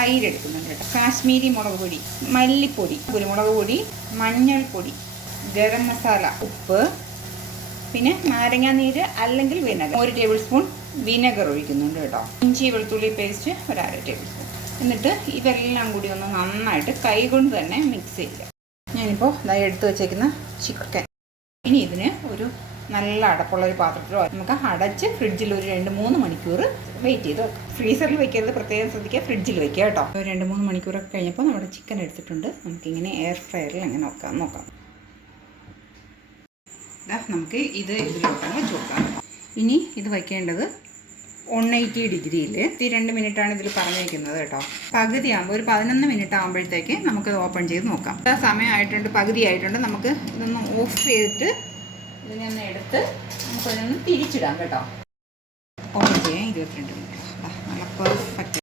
തൈര് എടുക്കുന്നുണ്ട് കേട്ടോ, കാശ്മീരി മുളക് പൊടി, മല്ലിപ്പൊടി, കുരുമുളക് പൊടി, മഞ്ഞൾപ്പൊടി, ഗരം മസാല, ഉപ്പ്, പിന്നെ നാരങ്ങാ നീര് അല്ലെങ്കിൽ വിനെഗർ, 1 ടേബിൾ സ്പൂൺ വിനെഗർ ഒഴിക്കുന്നുണ്ട് കേട്ടോ. ഇഞ്ചി വെളുത്തുള്ളി പേസ്റ്റ് 1/2 ടേബിൾ സ്പൂൺ. എന്നിട്ട് ഇതെല്ലാം കൂടി ഒന്ന് നന്നായിട്ട് കൈകൊണ്ട് തന്നെ മിക്സ് ചെയ്യുക. ഞാനിപ്പോൾ ഇതായി എടുത്ത് വെച്ചേക്കുന്ന ചിക്കൻ, ഇനി ഇതിന് ഒരു നല്ല അടപ്പുള്ളൊരു പാത്രത്തിലോ നമുക്ക് അടച്ച് ഫ്രിഡ്ജിൽ ഒരു 2-3 മണിക്കൂർ വെയിറ്റ് ചെയ്ത് വെക്കാം. ഫ്രീസറിൽ വെക്കരുത്, പ്രത്യേകം ശ്രദ്ധിക്കുക, ഫ്രിഡ്ജിൽ വെക്കുക കേട്ടോ. 2-3 മണിക്കൂറൊക്കെ കഴിഞ്ഞപ്പോൾ നമ്മുടെ ചിക്കൻ എടുത്തിട്ടുണ്ട്. നമുക്കിങ്ങനെ എയർ ഫ്രയറിൽ അങ്ങനെ നോക്കാം. നമുക്ക് ഇതിലോട്ടാണ് വെച്ച് കൊടുക്കാം. ഇനി ഇത് വയ്ക്കേണ്ടത് 180 ഡിഗ്രിയിൽ 2 മിനിറ്റാണ് ഇതിൽ പറഞ്ഞിരിക്കുന്നത് കേട്ടോ. പകുതിയാകുമ്പോൾ ഒരു 11 മിനിറ്റ് ആകുമ്പോഴത്തേക്ക് നമുക്കത് ഓപ്പൺ ചെയ്ത് നോക്കാം. സമയമായിട്ടുണ്ട്, പകുതി ആയിട്ടുണ്ട്. നമുക്ക് ഇതൊന്ന് ഓഫ് ചെയ്തിട്ട് ഇതിനൊന്ന് എടുത്ത് നമുക്കതിനൊന്ന് തിരിച്ചിടാം കേട്ടോ. ഓപ്പൺ ചെയ്യാം. 22 മിനിറ്റ് നല്ല